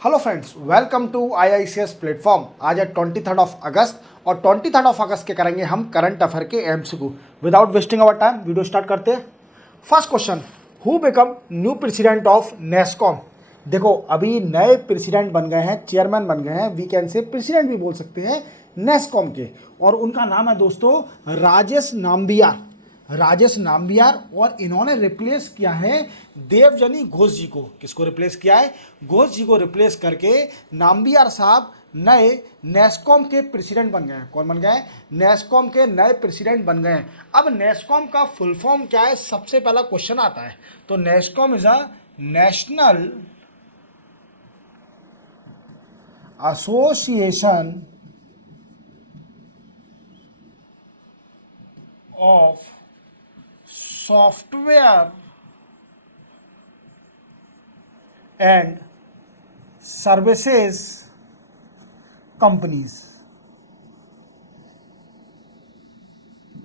Hello friends, welcome to IICS platform. आज है 23 of अगस्त और 23 ऑफ अगस्त के करेंगे हम करंट अफेयर के MCQ। Without wasting our time video start करते हैं। First question, who become new president of NASSCOM. देखो अभी नए प्रेसिडेंट बन गए हैं, चेयरमैन बन गए हैं, वी कैन से प्रेसिडेंट भी बोल सकते हैं नेस्कॉम के, और उनका नाम है दोस्तों राजेश नाम्बियार। राजेश नाम्बियार, और इन्होंने रिप्लेस किया है देवजनी घोष जी को। किसको रिप्लेस किया है? घोष जी को रिप्लेस करके नाम्बियार साहब नए नेस्कॉम के प्रेसिडेंट बन गए हैं। कौन बन गए? नेस्कॉम के नए प्रेसिडेंट बन गए हैं। अब नेस्कॉम का फुल फॉर्म क्या है, सबसे पहला क्वेश्चन आता है। तो NASSCOM is a national association of software and services companies.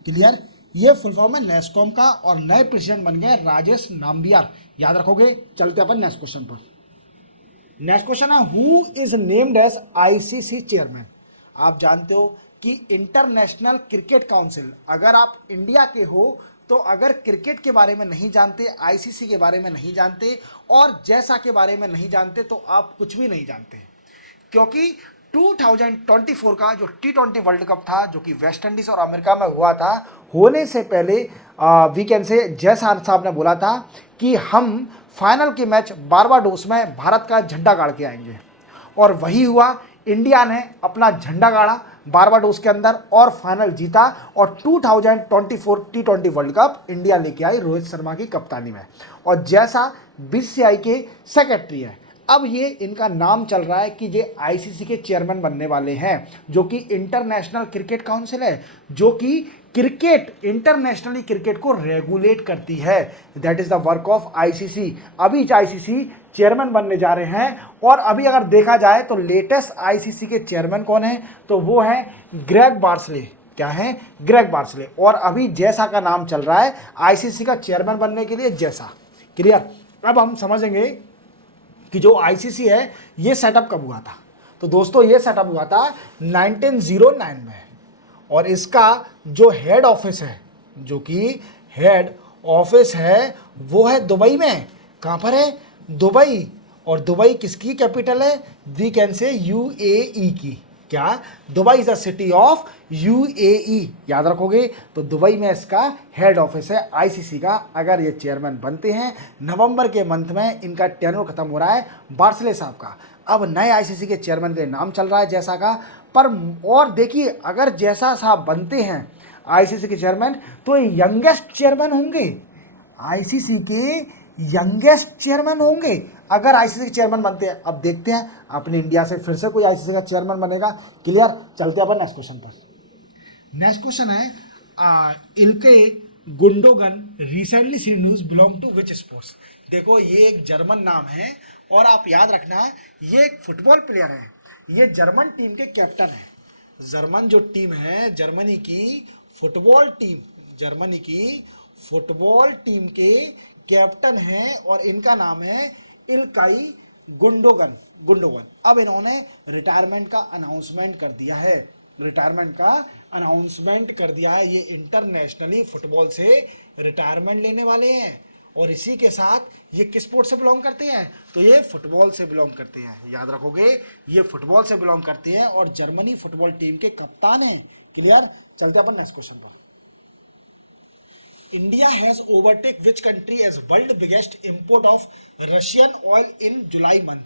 Clear? ये फुल फॉर्म है नेस्कॉम का, और नए प्रेसिडेंट बन गए राजेश नाम्बियार। याद रखोगे। चलते अपन नेक्स्ट क्वेश्चन पर। नेक्स्ट क्वेश्चन है, who is named as ICC chairman. आप जानते हो कि इंटरनेशनल क्रिकेट काउंसिल, अगर आप इंडिया के हो तो अगर क्रिकेट के बारे में नहीं जानते, ICC के बारे में नहीं जानते और जैसा के बारे में नहीं जानते, तो आप कुछ भी नहीं जानते। क्योंकि 2024 का जो T20 वर्ल्ड कप था, जो कि वेस्ट इंडीज और अमेरिका में हुआ था, होने से पहले वीकेंड से जयसार साहब ने बोला था कि हम फाइनल के मैच बारबाडोस में भारत का झंडा गाड़ के आएंगे, और वही हुआ। इंडिया ने अपना झंडा गाड़ा बारबाडोस के अंदर और फाइनल जीता, और 2024 T20 वर्ल्ड कप इंडिया लेके आई रोहित शर्मा की कप्तानी में, और जैसा BCCI के सेक्रेटरी है। अब ये इनका नाम चल रहा है कि ये ICC के चेयरमैन बनने वाले हैं, जो कि इंटरनेशनल क्रिकेट काउंसिल है, जो कि क्रिकेट इंटरनेशनली क्रिकेट को रेगुलेट करती है। That is the work of ICC। अभी ICC चेयरमैन बनने जा रहे हैं, और अभी अगर देखा जाए तो लेटेस्ट ICC के चेयरमैन कौन है, तो वो है ग्रेग बार्सले। क्या है? Greg Barclay. और अभी जैसा का नाम चल रहा है ICC का चेयरमैन बनने के लिए, जैसा। क्लियर? अब हम समझेंगे कि जो ICC है ये सेटअप कब हुआ था। तो दोस्तों ये सेटअप हुआ था 1909 में, और इसका जो हेड ऑफिस है, जो कि हेड ऑफिस है वो है दुबई में। कहाँ पर है? दुबई। और दुबई किसकी कैपिटल है? वी कैन से UAE की। क्या? Dubai is the city of UAE। याद रखोगे। तो दुबई में इसका हेड ऑफिस है ICC का। अगर ये चेयरमैन बनते हैं, नवंबर के मंथ में इनका टेन्योर खत्म हो रहा है बार्सले साहब का। अब नए ICC के चेयरमैन के नाम चल रहा है जैसा का। पर और देखिए, अगर जैसा साहब बनते हैं ICC के चेयरमैन, तो यंगेस्ट चेयरमैन होंगे, ICC के यंगेस्ट चेयरमैन होंगे अगर ICC के चेयरमैन बनते हैं। अब देखते हैं अपने इंडिया से फिर से कोई ICC का चेयरमैन बनेगा। क्लियर? चलते हैं अपन नेक्स्ट क्वेश्चन पर। नेक्स्ट क्वेश्चन है, Ilkay Gundogan recently seen news belong to which sports. देखो ये एक जर्मन नाम है, और आप याद रखना ये एक फुटबॉल प्लेयर है। ये जर्मन टीम के कैप्टन है। जर्मन जो टीम है, जर्मनी की फुटबॉल टीम, जर्मनी की फुटबॉल टीम के कैप्टन हैं, और इनका नाम है इल्काई गुंडोगन। अब इन्होंने रिटायरमेंट का अनाउंसमेंट कर दिया है। रिटायरमेंट का अनाउंसमेंट कर दिया है। ये इंटरनेशनली फुटबॉल से रिटायरमेंट लेने वाले हैं, और इसी के साथ ये किस स्पोर्ट से बिलोंग करते हैं, तो ये फुटबॉल से बिलोंग करते हैं। याद रखोगे, ये फुटबॉल से बिलोंग करते हैं और जर्मनी फुटबॉल टीम के कप्तान हैं। क्लियर? चलते अपन नेक्स्ट क्वेश्चन पर। India has overtake which country as world biggest import of Russian oil in July month.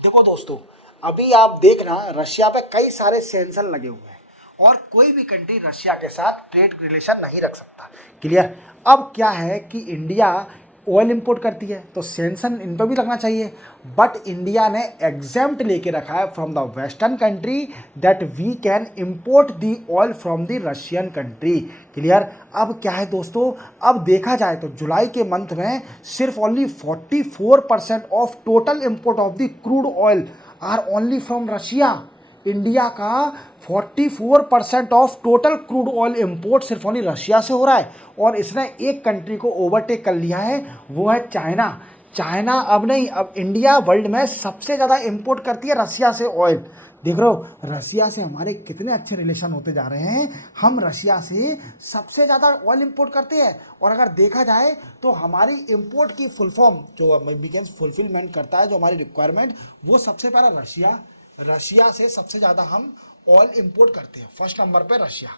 देखो दोस्तों, अभी आप देखना रशिया पे कई सारे सैंक्शन लगे हुए हैं, और कोई भी कंट्री रशिया के साथ ट्रेड रिलेशन नहीं रख सकता। क्लियर? अब क्या है कि इंडिया ऑयल इंपोर्ट करती है, तो सैंक्शन इन पर भी लगना चाहिए। बट इंडिया ने एग्जेम्प्ट लेके रखा है from the western country that we can import the oil from the Russian country. Clear? अब क्या है दोस्तों, अब देखा जाए तो जुलाई के मंथ में सिर्फ only 44% of total import of the crude oil are only from Russia. India का 44% of total crude oil import सिर्फ ओनली रशिया से हो रहा है, और इसने एक कंट्री को ओवरटेक कर लिया है, वो है चाइना। चाइना अब नहीं, अब इंडिया वर्ल्ड में सबसे ज़्यादा इंपोर्ट करती है रशिया से ऑयल। देख रहे हो रशिया से हमारे कितने अच्छे रिलेशन होते जा रहे हैं, हम रशिया से सबसे ज़्यादा ऑयल इंपोर्ट करते हैं। और अगर देखा जाए तो हमारी इंपोर्ट की फुल फॉर्म जो वीकेंड फुलफिलमेंट करता है, जो हमारी रिक्वायरमेंट, वो सबसे पहला रशिया। रशिया से सबसे ज़्यादा हम ऑयल इंपोर्ट करते हैं। फर्स्ट नंबर पे रशिया,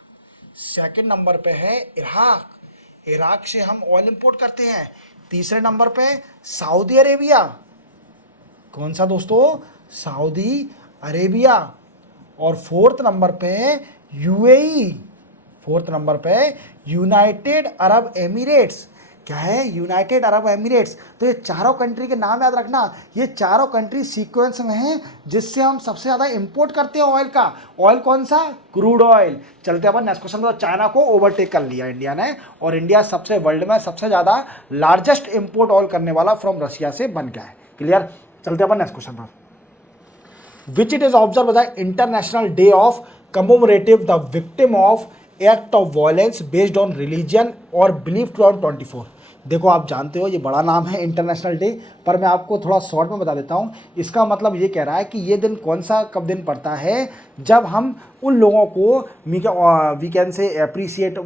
सेकंड नंबर पे है इराक, इराक से हम ऑयल इंपोर्ट करते हैं। तीसरे नंबर पे सऊदी अरेबिया, कौन सा दोस्तों, सऊदी अरेबिया। और फोर्थ नंबर पे यूएई, फोर्थ नंबर पे यूनाइटेड अरब एमिरेट्स। क्या है, यूनाइटेड अरब एमिरेट्स। तो ये चारों कंट्री के नाम याद रखना, ये चारों कंट्री सीक्वेंस में हैं जिससे हम सबसे ज़्यादा इंपोर्ट करते हैं ऑयल का। ऑयल कौन सा, क्रूड ऑयल। चलते अपन नेक्स्ट क्वेश्चन पर। चाइना को ओवरटेक कर लिया इंडिया ने, और इंडिया सबसे वर्ल्ड में सबसे ज़्यादा लार्जेस्ट इंपोर्ट ऑयल करने वाला फ्रॉम रशिया से बन गया है। क्लियर, चलते अपन नेक्स्ट क्वेश्चन पर। Which it is observe the international day of commemorative the victim of act of violence based on religion और बिलीफ 2024। देखो आप जानते हो ये बड़ा नाम है इंटरनेशनल डे, पर मैं आपको थोड़ा शॉर्ट में बता देता हूँ। इसका मतलब ये कह रहा है कि ये दिन कौन सा कब दिन पड़ता है, जब हम उन लोगों को वी कैन से अप्रिशिएट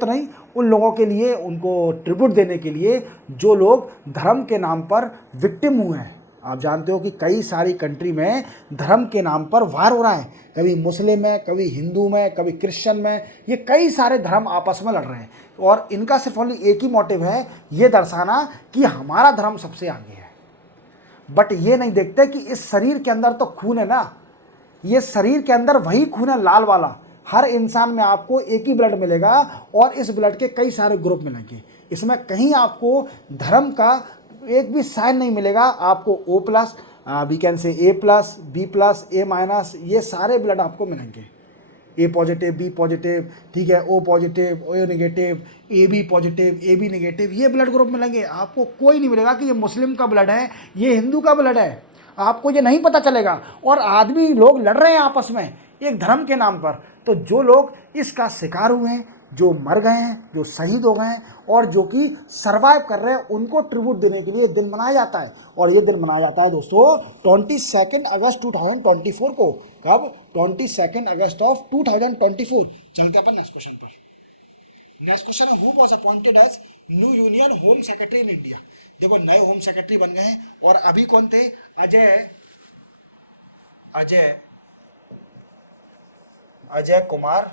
तो नहीं, उन लोगों के लिए उनको ट्रिब्यूट देने के लिए जो लोग धर्म के नाम पर विक्टिम हुए हैं। आप जानते हो कि कई सारी कंट्री में धर्म के नाम पर वार हो रहा है, कभी मुस्लिम में, कभी हिंदू में, कभी क्रिश्चियन में, ये कई सारे धर्म आपस में लड़ रहे हैं। और इनका सिर्फ ओनली एक ही मोटिव है, ये दर्शाना कि हमारा धर्म सबसे आगे है। बट ये नहीं देखते कि इस शरीर के अंदर तो खून है ना, ये शरीर के अंदर वही खून है लाल वाला। हर इंसान में आपको एक ही ब्लड मिलेगा और इस ब्लड के कई सारे ग्रुप मिलेंगे। इसमें कहीं आपको धर्म का एक भी साइन नहीं मिलेगा। आपको O plus, we can say A plus, B plus, A minus, ये सारे ब्लड आपको मिलेंगे। A पॉजिटिव, B पॉजिटिव, ठीक है, O positive, O negative, AB positive, AB negative, ये ब्लड ग्रुप मिलेंगे। आपको कोई नहीं मिलेगा कि ये मुस्लिम का ब्लड है, ये हिंदू का ब्लड है, आपको ये नहीं पता चलेगा। और आदमी लोग लड़ रहे हैं आपस में एक धर्म के नाम पर। तो जो लोग इसका शिकार हुए हैं, जो मर गए हैं, जो शहीद हो गए हैं और जो कि सरवाइव कर रहे हैं, उनको ट्रिब्यूट देने के लिए दिन मनाया जाता है। और ये दिन मनाया जाता है दोस्तों 22 अगस्त 2024 को। कब, 22 अगस्त ऑफ 2024। चलते अपन नेक्स्ट क्वेश्चन पर। नेक्स्ट क्वेश्चन है, who was appointed as new union home secretary in India. देखो नए होम सेक्रेटरी बन गए हैं, और अभी कौन थे, अजय कुमार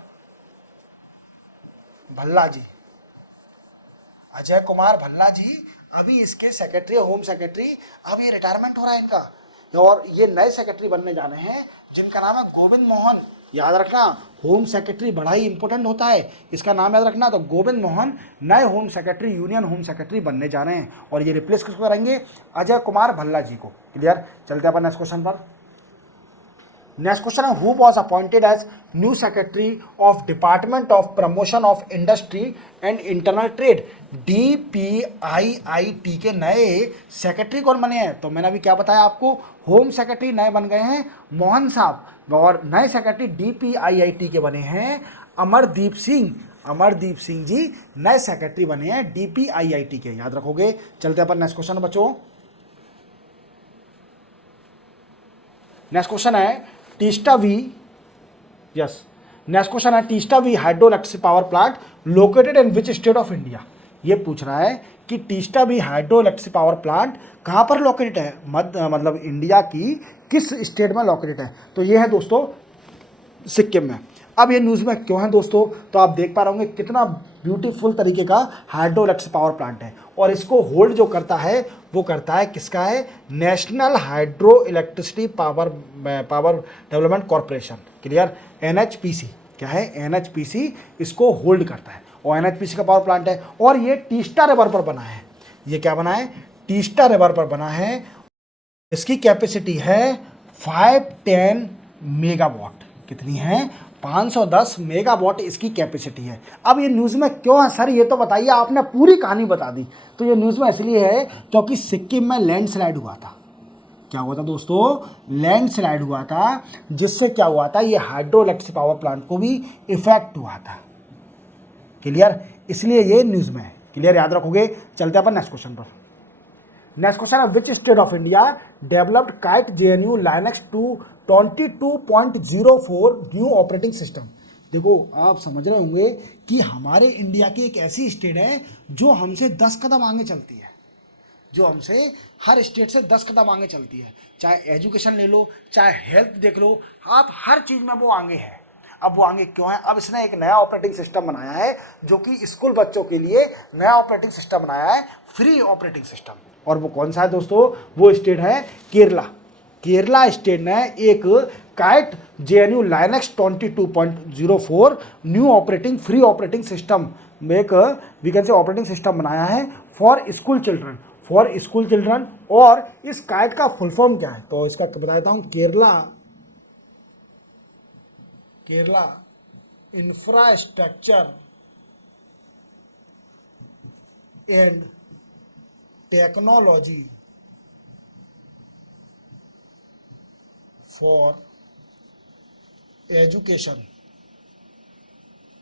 भल्ला जी। अजय कुमार भल्ला जी अभी इसके सेक्रेटरी, होम सेक्रेटरी, अब ये रिटायरमेंट हो रहा है इनका। और ये नए सेक्रेटरी बनने जा रहे हैं जिनका नाम है गोविंद मोहन। याद रखना, होम सेक्रेटरी बड़ा ही इंपॉर्टेंट होता है, इसका नाम याद रखना। तो गोविंद मोहन नए home secretary, union home secretary बनने जा रहे हैं, और ये रिप्लेस किसको करेंगे, अजय कुमार भल्ला जी को। क्लियर, चलते हैं अपन नेक्स्ट क्वेश्चन पर। नेक्स्ट क्वेश्चन है, who was appointed as new secretary of department of promotion of industry and internal trade. DPIIT के नए सेक्रेटरी कौन बने हैं, तो मैंने अभी क्या बताया आपको, होम सेक्रेटरी नए बन गए हैं मोहन साहब, और नए सेक्रेटरी DPIIT के बने हैं अमरदीप सिंह। अमरदीप सिंह जी नए सेक्रेटरी बने हैं DPIIT के, याद रखोगे। चलते अपन नेक्स्ट क्वेश्चन बच्चों। नेक्स्ट क्वेश्चन है Teesta V, yes, next question है Teesta V hydroelectric power plant located in which state of India. ये पूछ रहा है कि Teesta V hydroelectric power plant कहाँ पर लोकेटेड है, मतलब इंडिया की किस स्टेट में लोकेटेड है। तो ये है दोस्तों सिक्किम में। अब ये न्यूज़ में क्यों है दोस्तों, तो आप देख पा रहे होंगे कितना ब्यूटीफुल तरीके का हाइड्रोइलेक्ट्रिक पावर प्लांट है, और इसको होल्ड जो करता है वो करता है किसका है, national hydro electricity power development corporation. Clear, NHPC, क्या है, NHPC इसको होल्ड करता है, और NHPC का पावर प्लांट है, और ये टीस्टा रिवर पर बना है। ये क्या बना है, टीस्टा रिवर पर बना है। इसकी कैपेसिटी है 510 मेगावाट। कितनी है, 510 मेगावाट इसकी कैपेसिटी है। अब ये न्यूज़ में क्यों है सर, ये तो बताइए, आपने पूरी कहानी बता दी। तो ये न्यूज़ में इसलिए है क्योंकि सिक्किम में लैंडस्लाइड हुआ था। क्या हुआ था दोस्तों, लैंडस्लाइड हुआ था, जिससे क्या हुआ था, ये हाइड्रो इलेक्ट्रिक पावर प्लांट को भी इफेक्ट हुआ था। क्लियर, इसलिए ये न्यूज़ में है। क्लियर, याद रखोगे। चलते अपन नेक्स्ट क्वेश्चन पर। नेक्स्ट क्वेश्चन है विच state of India developed kite JNU Linux 22.04 new operating system. देखो आप समझ रहे होंगे कि हमारे इंडिया की एक ऐसी स्टेट है जो हमसे 10 कदम आगे चलती है, जो हमसे हर स्टेट से 10 कदम आगे चलती है। चाहे एजुकेशन ले लो, चाहे हेल्थ देख लो, आप हर चीज़ में वो आगे है। अब वो आगे क्यों है? अब इसने एक नया ऑपरेटिंग सिस्टम बनाया है जो कि स्कूल बच्चों के लिए नया ऑपरेटिंग सिस्टम बनाया है, फ्री ऑपरेटिंग सिस्टम। और वो कौन सा है दोस्तों? वो स्टेट है केरला। केरला स्टेट ने एक KITE JNU Linux 22.04 new operating free operating system एक we can say operating system बनाया है for school children, for school children. और इस काइट का फुल फॉर्म क्या है? तो इसका बताता हूं, Kerala infrastructure and technology for education.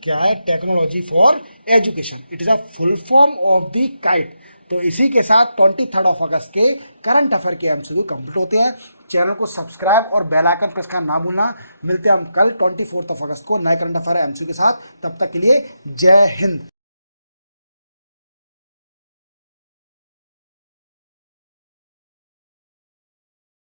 क्या है? Technology for education. It is a full form of the kite. तो इसी के साथ 23 अगस्त के करंट अफेयर के MCQ कंप्लीट होते हैं। चैनल को सब्सक्राइब और बेल आइकन प्रेस करना ना भूलना। मिलते हैं हम कल 24 अगस्त को नए करंट अफेयर MCQ के साथ। तब तक के लिए जय हिंद।